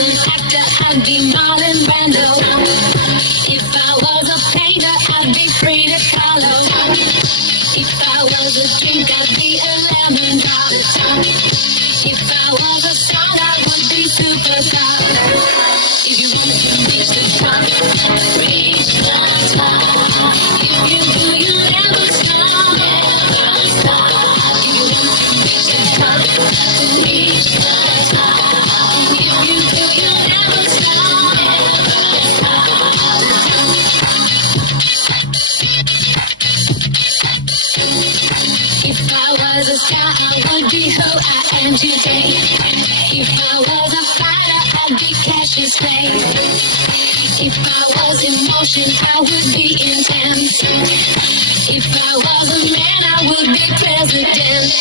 an actor, I'd be Marlon Brando. If I was a painter, I'd be Frida Kahlo. If I was a drink, I'd be a lemon drop. If I was a song, I would be superstar. If you want to reach the top, reach the top. If you do, you'll never stop. Never stop. If you want to reach the top, reach the top. If you do, you'll never stop. Never stop. If I was a star, I would be who I am today. If I was a fighter, I'd be Cassius Clay. If I was emotion, I would be intense. If I was a man, I would be president.